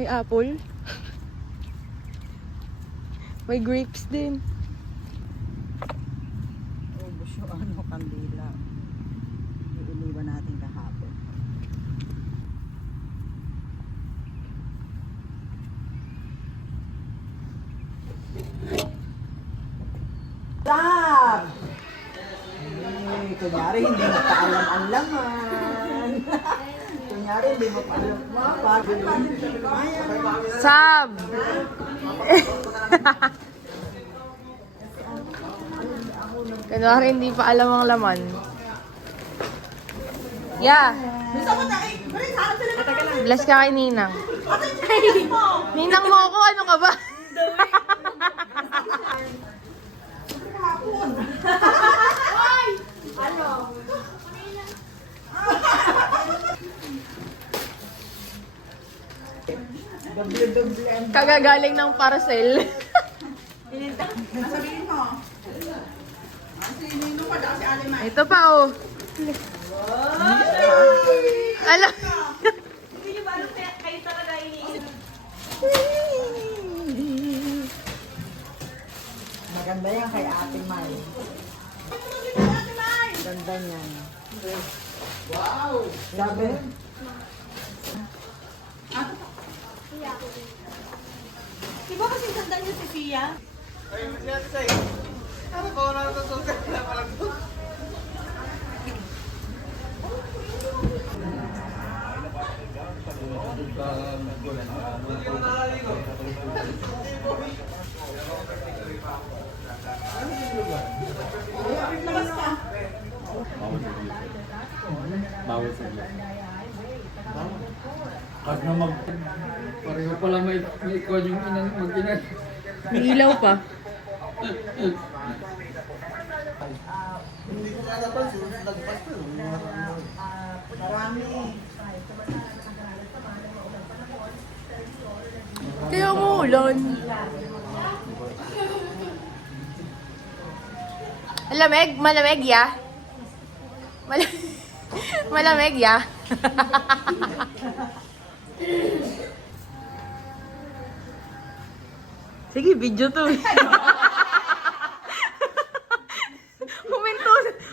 May apple. May grapes din. Ubus yung kandila. Iiniwan natin kahapon. Stop! Kunyari hindi mo pa alam ang laman. Kunyari hindi mo pa alam Sab! Kunwari hindi pa alam ang laman. Yeah. Bless ka kay Ninang. Ninang mo ako, ano ka ba? Kagagaling ng parcel. Sabihin mo. Sinino pa daw si Alimay. Ito pa oh. Alam. Hindi niyo ba alam kayo talaga iniisip? Maganda yan kay Ate May. Ganda niyan. Wow! Sabi? Di ba kasi ganda niyo si Fia? Ay, siya sa'yo. Ano ba ako natutunan na parang to? Bawal sa iyo. Pag na pareho pala may ikon yung mag-inan. May ilaw pa. Hindi ko kalaban, nagpas ko. Marami. Kaya umuulan. Malamig? Malamig ya? Malamig ya? Sige, video to.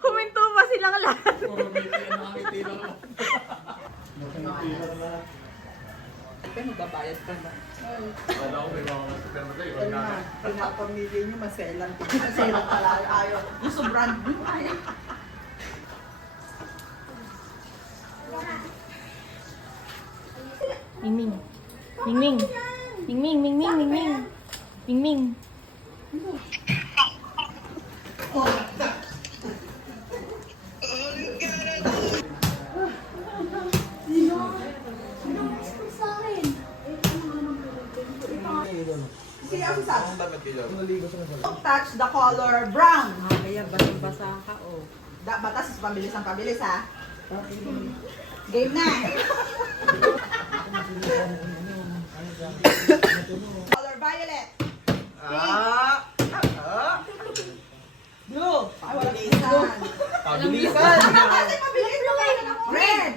Huminto pa silang lahat. Ikaw magbabayad ka na. Pinapamili niyo maselan. Maselan pala ayaw. Yung sobrang ayaw. Mingming. Mingming. Mingming, Mingming, Mingming. Mingming. Sige, ako sa. Don't touch the color brown. Kaya basang-basa ka, oh. Batas is pabilis ang pabilis, ha? Game na. Color violet. Blue. Ay, wala bilisan. Pabilisan! Kasi mabilis mo kayo. Red.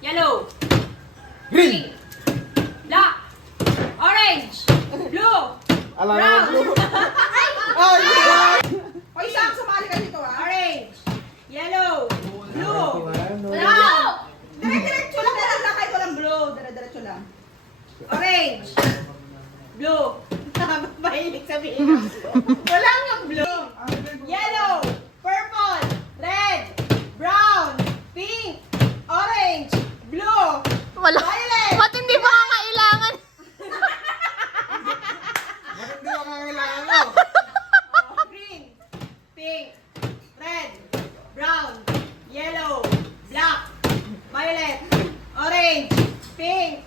Yellow, Green! black, orange, blue, Alam brown, mo, ay! O, isang sumali ka dito, ha? orange, yellow, blue, Blue. brown, Dire-diretso lang. Wala kahit walang blue. Dire-diretso lang. orange, blue. Mahilig sabihin. Wala nga blue. Yellow, purple, red, brown, pink, orange, blue, Wala. violet. Ba't hindi pa kailangan? Bakit di ba kailangan mo? Green, pink, red, brown, yellow, black, violet, orange, pink,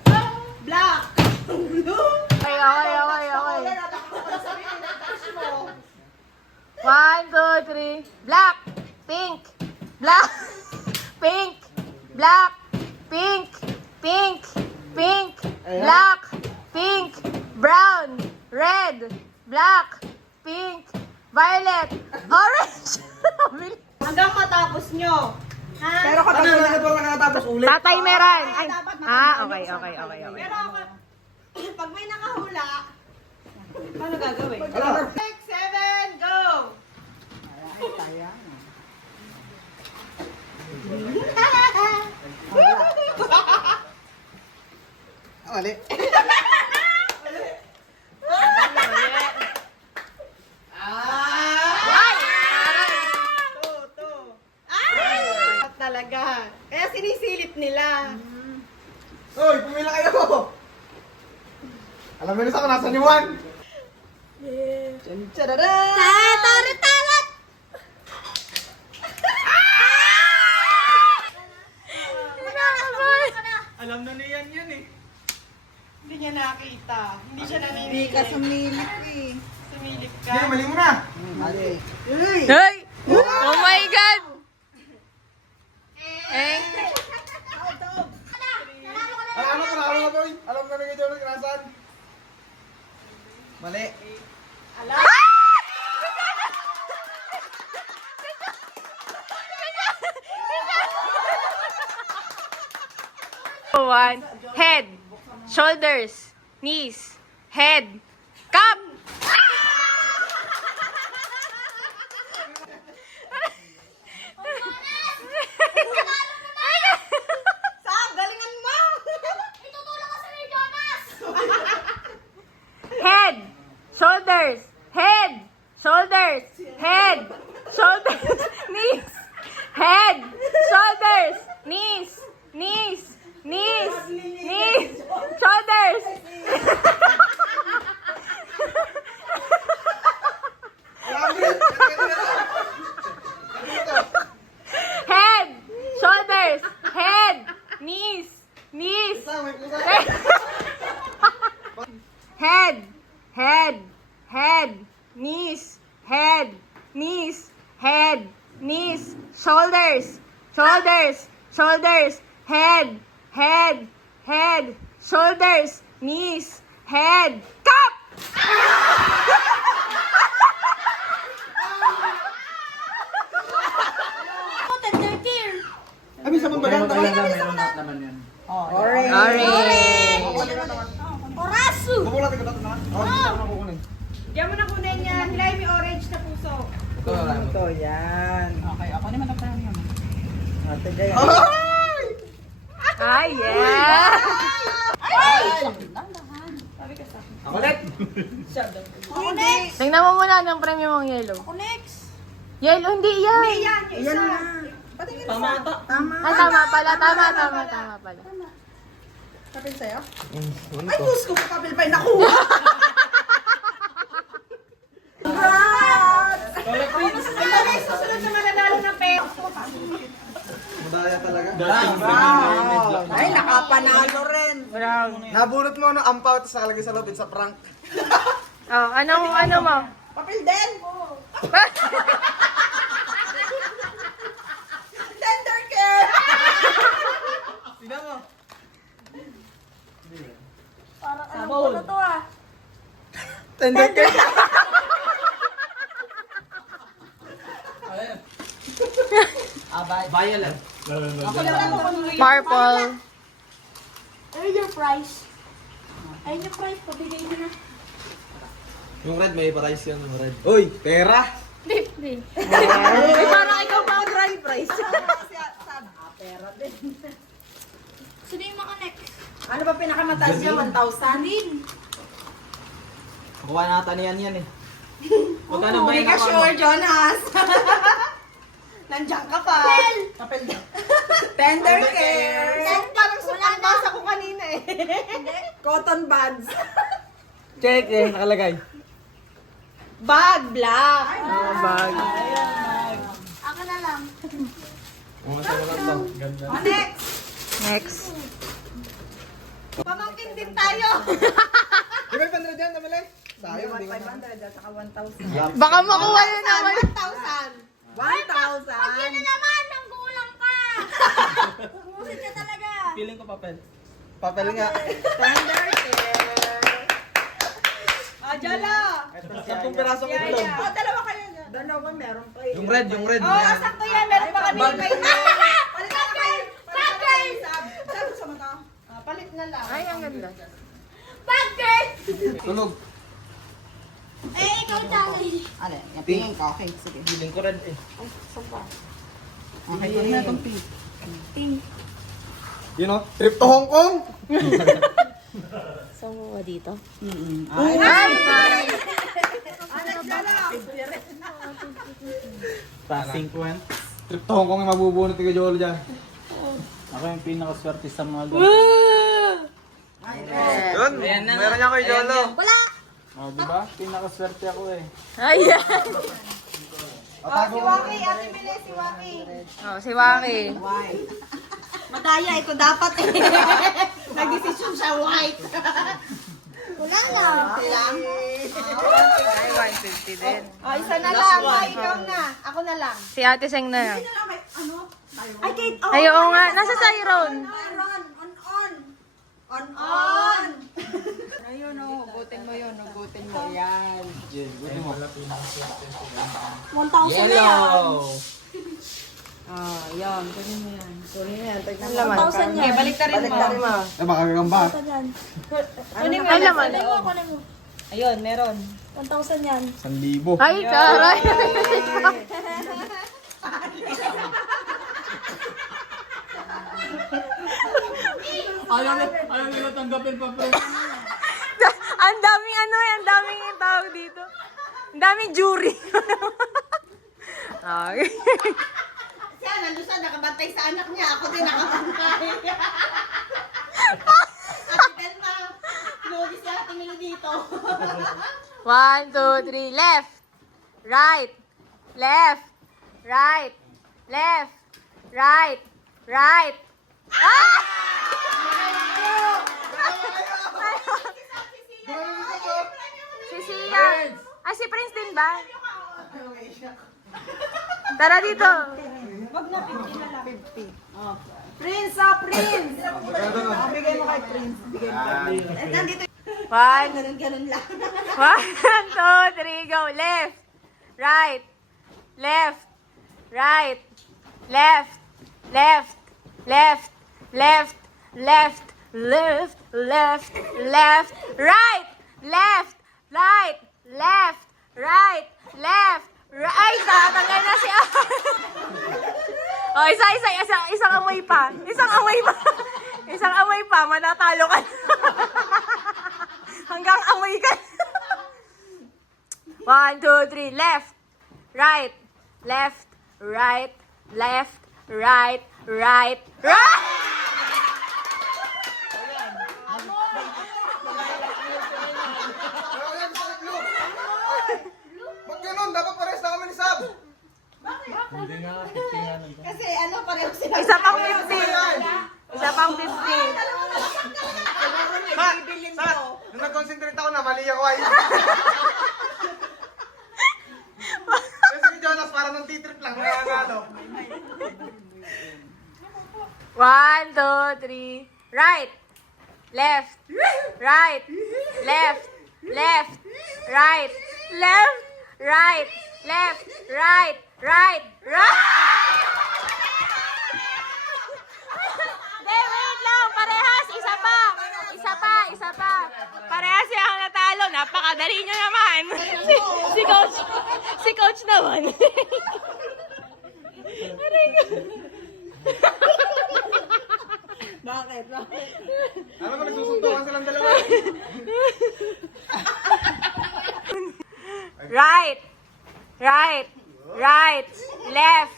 black, blue. Okay, okay, okay, okay. Color at ako pa sabihin. Touch mo. 1, 2, 3. Black, pink, black, pink, black, pink, pink, pink, black, pink, brown, red, black, pink, violet, orange. Hanggang matapos nyo. Pero kapag nakatapos ulit. Tatimeran. Ay. Dapat Okay. Pero ako, pag may nakahula, paano gagawin? 6, 7, go! Mali. Talaga. Kaya sinisilip nila. Hoy, pumila kayo! Alam mo na sa kung nasa ni Juan? Alam na niyan yan eh. Hindi niya nakita. Hindi siya Hindi naninigay. ka sumilip eh. Sumilip ka. Hindi, mali mo na. Mali. Hey! Oh my God! Eh? Alam na boy. Alam na nang ito na kinasan. Mali. One. Head. Shoulders. Knees. Head. Cup! Sam, galingan mo! Head. Shoulders. Head. Shoulders. Head. Shoulders. Knees. Head. Shoulders. Knees. Knees. Knees. Knees. Shoulders. Head. Shoulders. Head. Knees. Knees. Head. Head. Head. Knees. Head. Knees. Head. Knees. Shoulders. Shoulders. Shoulders. Head. Head. Head. Shoulders. Knees. Head. Cup! Abi sa mga baganta. Orange. Orange. Bubula tayo na. Oh, kukunin. Diyan mo na kunin yan. Hilahin mo yung orange na puso. Ito, yan. Okay, ako naman ang tayo naman. Ate Jaya. Ay, yeah! Ako ulit. Tingnan mo muna ng premium mong yellow. Ako next. Yellow, hindi yan. Yan, yung Yan isa. na. Tama ito. Tama. Ah, tama pala. Tama pala. Kapil sa'yo? Ay, gusto ko kapil pa. Nakuha! Next, susunod na mananalo ng pera. Madaya talaga. Wow! Ay, nakapanalo rin. Nabunot mo ano, ampaw tapos nakalagay sa loob sa prank. Oh, ano mo? Papel din. Tender care. Sino mo? Tender care. Violet. Purple. Ayun yung price. Ayun yung price, pabigay mo na. Yung red may price yan, yung red. Uy, pera! Hindi. Parang ikaw pa ang grand prize. Pera din. Sino yung maka-next? Ano ba pinakamataas niya? 1,000? Kukuha natin yan eh. Magkano ba Hindi ka sure, Jonas. Nandiyan ka pa. Papel din. Tender care. Parang ang basa ko kanina eh. Cotton buds. Check eh, nakalagay. Bag, black. Bag. Ako na lang. Ganda. Next. Next. Pamangkin din tayo. Di ba 500 yan, namali? Sayang, May hindi ko na. 1,500 at saka 1,000. Baka makuha na naman. 1,000. 1,000. Yan na naman, ang gulang ka. Busit ka talaga. Feeling ko papel. Papel nga. Tender care. Jala. 10 pirasong Yeah, itlog. yeah. Dalawa kayo na. Dalawa, meron pa eh. Yung red. Oo, sakto yan. Meron pa kami kay Palit na lang. Ay, ang ganda. Bagger! Tulog. Eh, ikaw challenge. Ano, yung pingin ka. Okay, sige. Feeling ko red eh. Okay, huwag na itong pink. Pink. You know, trip to Hong Kong. So, dito? Ay, Passing ko yan. Trip to Hong Kong yung mabubunot ni Jolo dyan. Ako yung pinakaswerte sa mga Yun, meron niya kay Jolo. Wala! Oh, di ba? Pinakaswerte ako eh. Ayan. Si Waki, Ate Mili, si Waki. Oh, si Waki. Why? Madaya, ito dapat eh. Nag-decision siya white. Wala lang. Lang. Ay, 150 din. Oh, isa na lang. Ay, ikaw na. Ako na lang. Si Ate Seng na lang. Ay, Kate, oh. Ay, oo nga. Nasa Cyron. On. Ayun, oh. Hugutin mo yun. Hugutin mo. Yan. Yes, buti mo. 1,000 na yan. Oh, yan. Kunin mo yan. Kunin mo yan. Tignan Ang laman. 1,000 yan. Balik na rin mo. Eh, baka gagamba. 1,000 yan. Kunin mo Ang yan. laman. Kunin mo. Ayun, meron. 1,000 yan. 1,000. Ay, taray. Ayaw nila tanggapin pa pre. Ang daming ano eh. Ang daming yung tawag dito. Ang daming jury. Okay. Siya, nandun siya, nakabantay sa anak niya. Ako din nakabantay. Ate Telma, lugi si Ate Mili dito. 1, 2, 3. Left. Right. Left. Right. Left. Right. Right. Ah! Si Sia. Ay, si Prince din ba? Tara dito. Wag na, 50 na lang. 50. Oh. Prince, Prince! Bigay mo kay Prince. Bigay mo kay Prince. Eh, nandito One, ganun lang. 1, 2, 3, go. Left. Right. Left. Right. Left. Left. Left. Left. Left. Left. Left. Left. Right. Left. Right. Left. Right. Left. Ay, tatanggal na si Oh, isang amoy pa. Isang amoy pa. Isang amoy pa, manatalo ka. Hanggang amoy ka. 1, 2, 3, left, right, left, right, left, right, right, right! Ba't ganun? Dapat pares na kami ni Sab. Hindi nga, 50 nga nandun. Kasi ano, pareho sila. Isa pang 50. Isa pang 50. Nung nag-concentrate ako na, mali ako ay. Kasi si Jonas parang nang titrip lang. Kaya nga ano. 1, 2, 3, right, left, right, left, left, right, left, right, left, right, right, right! Hindi, wait lang, parehas, isa pa, isa pa, isa pa. Parehas yung natalo, napakadali nyo naman. Si coach naman. Aray ko. Bakit? Alam mo, nagsusuntukan silang dalawa. Right, right, right, left,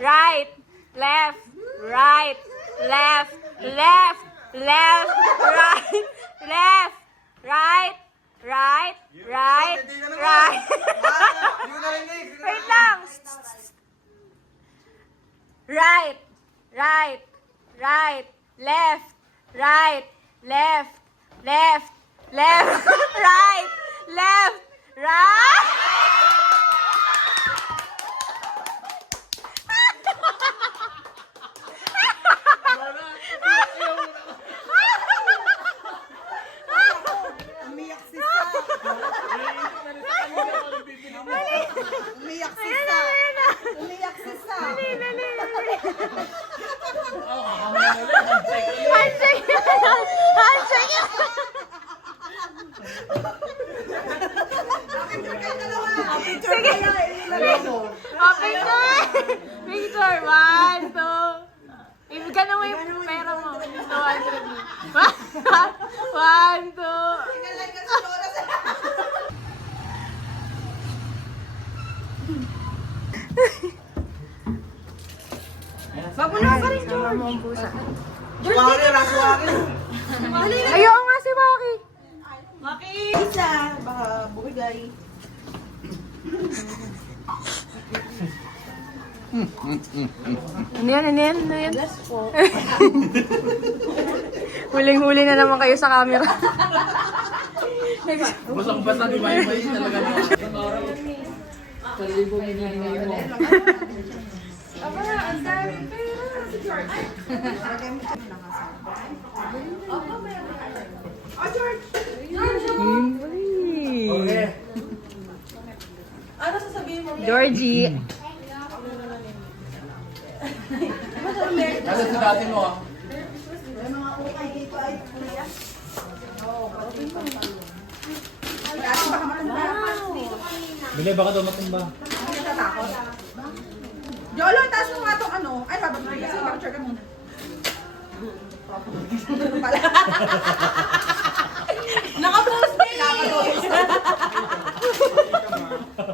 right, left, right, left, left, left, right, left, right, right, right, right. Hindi ko narinig. Wait lang. Right, right, right, left, right, left, left, left, right, left, right. Umiyak si Sa. Umiyak si Sa. Umiyak si Sa. Handshake. Oh, picture! Picture! 1, 2. Ibigyan mo yung pera mo. 200. 1, 2. Mabuna ka rin, George. Suwari, rasuwari. Ayaw nga si Maki. Maki! Isa, baka bumigay. Ano yan? Ano yan? Ano yan? Huling-huli na naman kayo sa camera. Basang-basa, di ba? Yung may talaga na. Isang araw. Sa libong hinihingi mo. Okay. Ano sasabihin mo? Georgie. Kasi sa dati mo ah. Bili, baka daw matumba. Jolo, taas mo nga itong ano. Ay, babag mo. Kasi picture ka muna. Pala. Nakapost na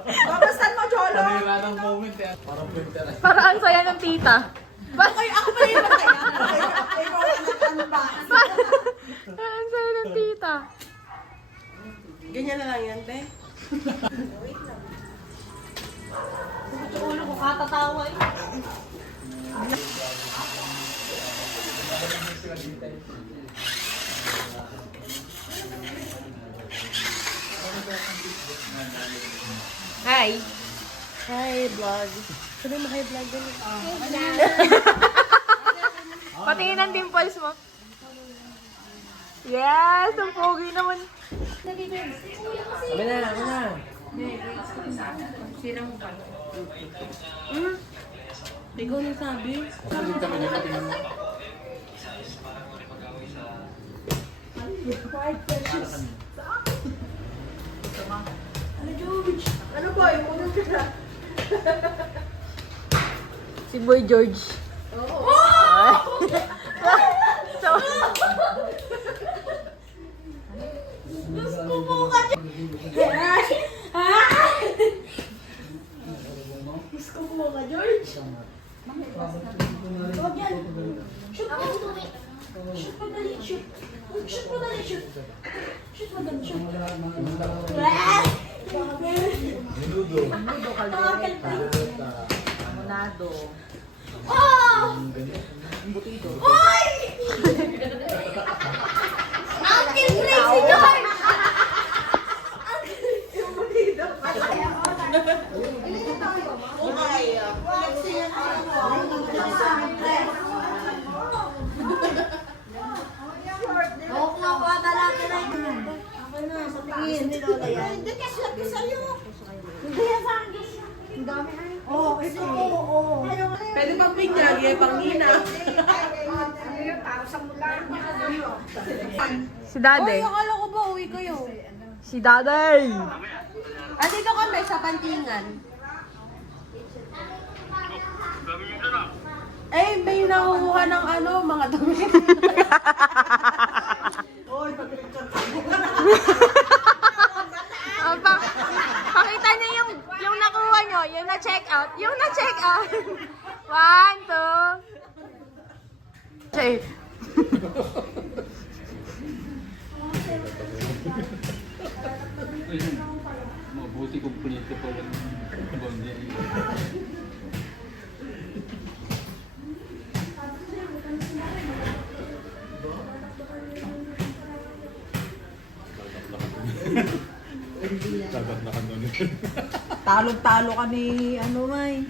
Babastan mo, Jolo. Kanira ng moment eh. Parang printer. Para ang saya ng tita. Okay, ako pa yung masaya. Ikaw ang ba? Ang saya ng tita. Ganyan na lang yan, te. Ulo ko katatawa eh. Hi. Hi, vlog. Sabi mo hi, vlog din. Patingin ang dimples mo. Yes! Ang pogi naman. Sabi na. Ikaw na sabi. Saling kami niya patingin mo. Ano boy? Puno ka. Si Boy George. So, Gusto mo ka, George? Huwag yan. Shoot mo. Shoot mo dali, shoot. Shoot mo dali, shoot. Shoot mo dali, shoot. Monado. Oh! Hoy! Uncle Crazy George! Huwag na po talaga na yun. Ako na, sa tingin. Hindi kasi lang ko sa'yo. Hindi yan sa akin. Ang dami ay. Oo, ito. Oo. Pwede pang pinyag, eh, pang hina. si Daddy. akala ko ba uwi kayo? Si Daddy. Andito kami sa pantingan. Eh, may nakukuha ng ano, mga dumi. Pakita niyo yung nakuha niyo, yung na-check out. Yung na-check out. 1, 2. Okay. Mabuti kumpleto po lang. Boundary. Talog-talo kami, ano may.